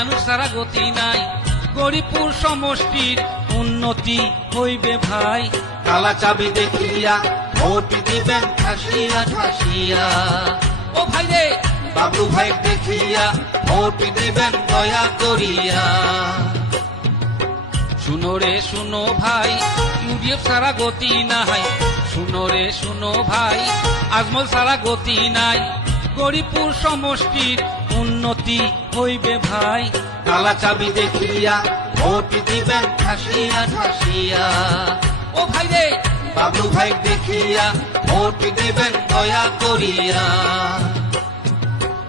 বিয়ানুর সারা গতি নাই, গরিপুর সমষ্টির উন্নতি হইবে ভাই। কালা চাবি দেখিয়া ভোট দিবেন ঠাসিয়া ঠাসিয়া, ও ভাই রে বাবলু ভাই দেখিয়া ভোট দিবেন দয়া করিয়া। শুনো রে শুনো ভাই, ইউডিএফ সারা গতি নাই, শুনো রে শুনো ভাই, আজমল সারা গতি নাই, গরিপুর সমষ্টির উন্নতি হইবে ভাই। কালা চাবি দেখিয়া ভোট দিবেন ঠাসিয়া ঠাসিয়া, ও ভাই রে বাবলু ভাই দেখিয়া ভোট দিবেন দয়া করিয়া।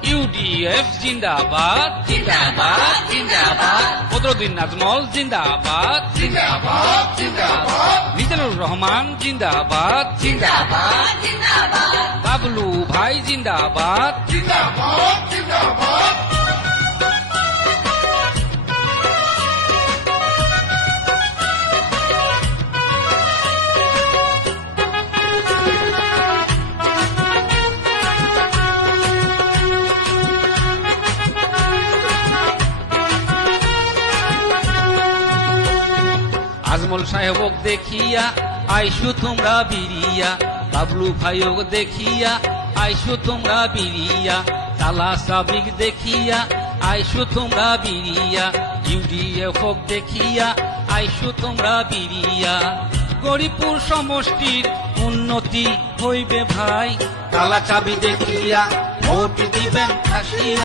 ইউডিএফ জিন্দাবাদ জিন্দাবাদ জিন্দাবাদ বদরুদ্দিন আজমল জিন্দাবাদ জিন্দাবাদ জিন্দাবাদ মিজানুর রহমান জিন্দাবাদ জিন্দাবাদ জিন্দাবাদ বাবলু ভাই জিন্দাবাদ। জিন্দাবাদ জিন্দাবাদ। আজমল সাহেবক দেখিয়া আইসু তোমরা বিরিয়া, বাবলু ভাইওক দেখিয়া আইসু তোমরা বিরিয়া, কালা সাবিক দেখিয়া আইসু তোমরা বিরিয়া, ইউডিএফক দেখিয়া আইসু তোমরা বিরিয়া, গরিপুর সমষ্টির উন্নতি হইবে ভাই। কালা চাবি দেখিয়া ভোট দিবেন ঠাসিয়া